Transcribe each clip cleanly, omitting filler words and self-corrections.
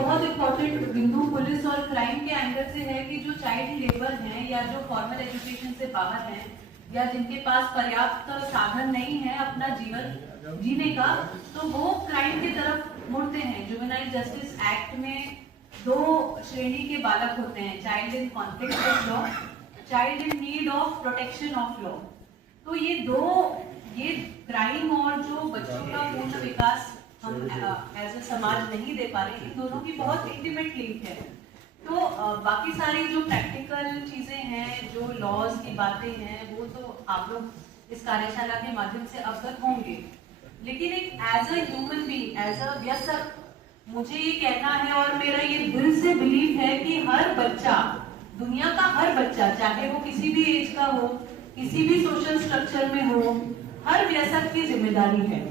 बहुत इम्पोर्टेंट बिंदु पुलिस और क्राइम के एंगल से है कि जो चाइल्ड लेबर हैं या जो फॉर्मल एजुकेशन से बाहर हैं या जिनके पास पर्याप्त साधन नहीं है अपना जीवन जीने का, तो वो क्राइम की तरफ मुड़ते हैं। जुवेनाइल जस्टिस एक्ट में 2 श्रेणी के बालक होते हैं, child in conflict with law, child in need of protection of law. तो ये क्राइम और जो बच्चों का पूर्ण विकास हम एज ए समाज नहीं दे पा रहे, इन दोनों की बहुत इंटीमेट लिंक है। तो बाकी सारी जो प्रैक्टिकल चीजें हैं, जो लॉज की बातें हैं, वो तो आप लोग इस कार्यशाला के माध्यम से अवगत होंगे। लेकिन एक as a human being, as a व्यसक, मुझे ये कहना है और मेरा ये दिल से बिलीव है कि हर बच्चा, दुनिया का हर बच्चा, चाहे वो किसी भी एज का हो, किसी भी सोशल स्ट्रक्चर में हो, हर व्यसक की जिम्मेदारी है।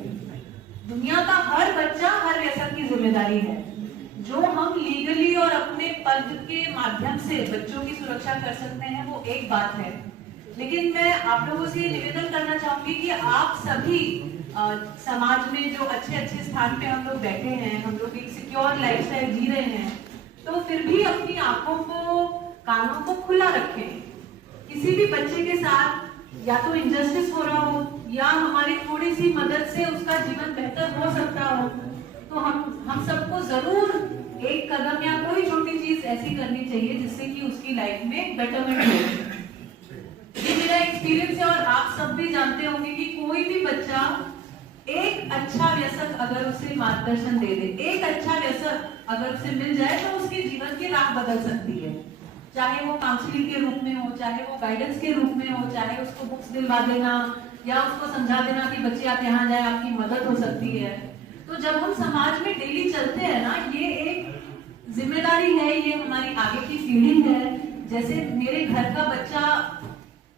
दुनिया का हर बच्चा हर व्यसक की जिम्मेदारी है। जो हम लीगली और अपने पद के माध्यम से बच्चों की सुरक्षा कर सकते हैं वो एक बात है, लेकिन मैं आप लोगों से ये निवेदन करना चाहूंगी कि आप सभी समाज में जो अच्छे स्थान पे हम लोग बैठे हैं, हम लोग एक सिक्योर लाइफस्टाइल जी रहे हैं, तो फिर भी अपनी आंखों को, कानों को खुला रखें। किसी भी बच्चे के साथ या तो इनजस्टिस हो रहा हो या हमारी थोड़ी सी मदद से उसका जीवन बेहतर हो सकता हो, तो हम सबको जरूर एक कदम या कोई छोटी चीज ऐसी करनी चाहिए जिससे कि उसकी लाइफ में बेटरमेंट हो। ये मेरा एक्सपीरियंस है और आप सब भी जानते होंगे कि कोई भी बच्चा एक अच्छा व्यसक अगर उसे मार्गदर्शन दे दे, एक अच्छा व्यसक अगर उसे मिल जाए, तो उसके जीवन की राह बदल सकती है। चाहे वो काउंसलिंग के रूप में हो, चाहे वो गाइडेंस के रूप में हो, चाहे उसको बुक्स दिलवा देना या उसको समझा देना कि बच्चे आप यहाँ जाए, आपकी मदद हो सकती है। तो जब हम समाज में डेली चलते हैं ना, ये एक जिम्मेदारी है, ये हमारी आगे की पीढ़ी है। जैसे मेरे घर का बच्चा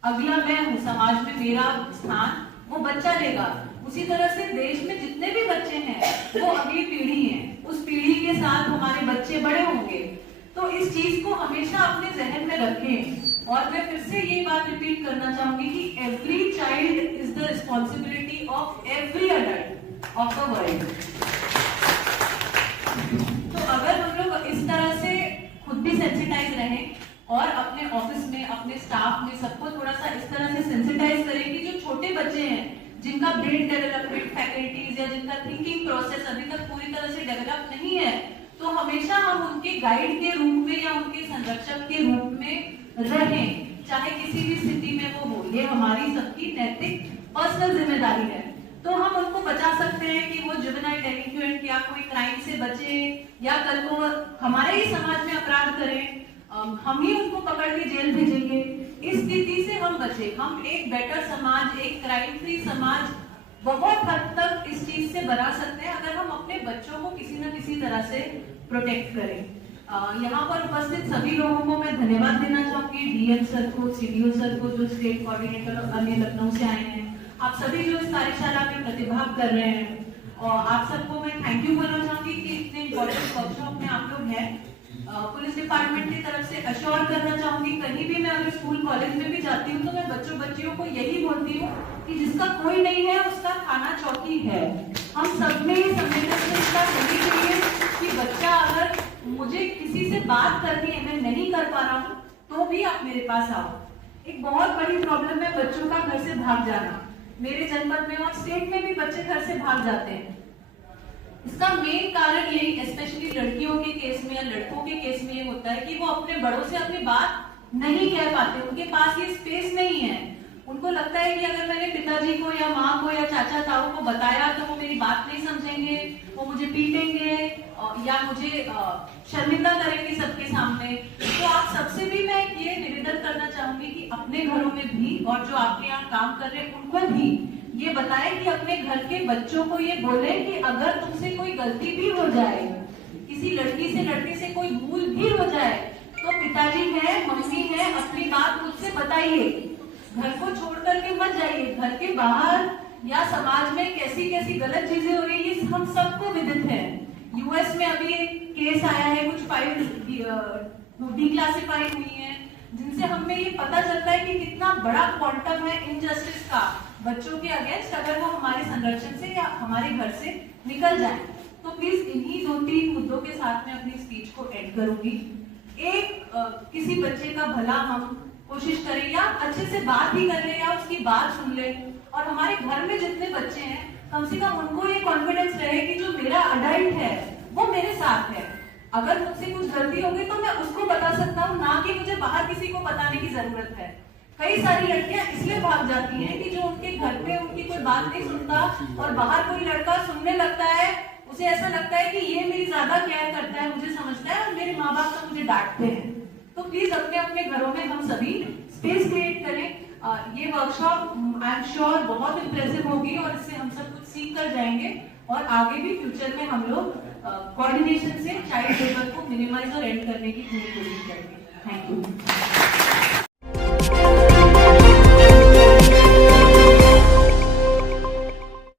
अगला मैं हूँ, समाज में मेरा स्थान वो बच्चा लेगा, उसी तरह से देश में जितने भी बच्चे हैं वो अगली पीढ़ी है। उस पीढ़ी के साथ हमारे बच्चे बड़े होंगे। तो इस चीज को हमेशा अपने जहन में रखें। और मैं फिर से ये बात रिपीट करना चाहूंगी कि every child is the responsibility of every adult of the world. तो अगर हम लोग इस तरह से खुद भी सेंसिटाइज रहें और अपने ऑफिस में, अपने स्टाफ में सबको थोड़ा सा इस तरह से सेंसिटाइज करें कि जो छोटे बच्चे हैं, जिनका ब्रेन डेवलपमेंट फैकल्टीज या जिनका थिंकिंग प्रोसेस अभी तक पूरी तरह से डेवलप नहीं है, तो हमेशा हम उनके गाइड के रूप में या उनके संरक्षक के रूप में रहें, चाहे किसी भी स्थिति में वो हो। ये हमारी सबकी नैतिक पर्सनल जिम्मेदारी है। तो हम उनको बचा सकते हैं कि वो जुवेनाइल डेलिंक्वेंट या कोई क्राइम से बचे या कल को हमारे ही समाज में अपराध करें, हम ही उनको पकड़ के जेल भेजेंगे। इस स्थिति से हम बचे। हम एक बेटर समाज, एक क्राइम फ्री समाज बहुत हद तक इस चीज से बना सकते हैं अगर हम अपने बच्चों को किसी न किसी तरह से प्रोटेक्ट करें। यहाँ पर उपस्थित सभी लोगों को मैं धन्यवाद देना चाहूंगी, डीएम सर को, सीडीओ सर को, जो स्टेट कोऑर्डिनेटर अन्य लखनऊ से आए हैं, आप सभी जो इस कार्यशाला में प्रतिभाग कर रहे हैं, और आप सबको मैं थैंक यू बोलना चाहूंगी कि इतने इम्पोर्टेंट वर्कशॉप में आप लोग हैं। पुलिस डिपार्टमेंट की तरफ से अश्योर करना चाहूंगी, कहीं भी मैं अगर स्कूल कॉलेज में भी जाती हूँ तो मैं बच्चियों को यही बोलती हूँ कि जिसका कोई नहीं है उसका थाना चौकी है। हम सब में ये संवेदनशीलता होनी चाहिए कि बच्चा अगर मुझे किसी से बात करनी है, मैं नहीं कर पा रहा हूँ, तो भी आप मेरे पास आओ। एक बहुत बड़ी प्रॉब्लम है बच्चों का घर से भाग जाना। मेरे जनपद में और स्टेट में भी बच्चे घर से भाग जाते हैं। इसका मेन कारण यही, स्पेशली लड़कियों के केस में या लड़कों के केस में ये होता है कि वो अपने बड़ों से अपनी बात नहीं कह पाते, उनके पास ये स्पेस नहीं है। उनको लगता है कि अगर मैंने पिताजी को या माँ को या चाचा ताऊ को बताया तो वो मेरी बात नहीं समझेंगे, वो मुझे पीटेंगे या मुझे शर्मिंदा करेंगे सबके सामने। तो आप सबसे भी मैं ये निवेदन करना चाहूंगी कि अपने घरों में भी और जो आपके यहाँ काम कर रहे हैं उनको भी ये बताएं कि अपने घर के बच्चों को ये बोले कि अगर तुमसे कोई गलती भी हो जाए, किसी लड़की से लड़के से कोई भूल भी हो जाए, तो पिताजी है, मम्मी है, अपनी बात मुझसे बताइए। घर को छोड़ करके मत जाइए। घर के बाहर या समाज में कैसी कैसी गलत चीजें हो रही है हम सबको विदित है। यूएस में अभी एक केस आया है, कुछ फाइल डिक्लासिफाई हुई है, जिनसे हमें ये पता चलता है कि कितना बड़ा क्वांटम है इनजस्टिस का बच्चों के अगेंस्ट, अगर वो हमारे संरक्षण से या हमारे घर से निकल जाए। तो प्लीज इन्हीं 2-3 मुद्दों के साथ मैं अपनी स्पीच को एंड करूंगी। किसी बच्चे का भला हम कोशिश करें, या अच्छे से बात ही कर ले, या उसकी बात सुन ले, और हमारे घर में जितने बच्चे हैं कम से कम उनको ये कॉन्फिडेंस रहे कि जो मेरा अडल्ट है वो मेरे साथ है। अगर मुझसे कुछ गलती होगी तो मैं उसको बता सकता हूँ, ना कि मुझे बाहर किसी को बताने की जरूरत है। कई सारी लड़कियां इसलिए भाग जाती हैं कि जो उनके घर पे उनकी कोई बात नहीं सुनता और बाहर कोई लड़का सुनने लगता है, उसे ऐसा लगता है कि ये मेरी ज्यादा केयर करता है, मुझे समझता है, और मेरे माँ बाप तो मुझे डांटते हैं। तो प्लीज अपने अपने घरों में हम सभी स्पेस क्रिएट करें। ये वर्कशॉप आई एम श्योर बहुत इम्प्रेसिव होगी और इससे हम सब कुछ सीख कर जाएंगे, और आगे भी फ्यूचर में हम लोग कोऑर्डिनेशन से चाइल्ड लेबर को मिनिमाइज और एंड करने की पूरी कोशिश करेंगे। Thank you.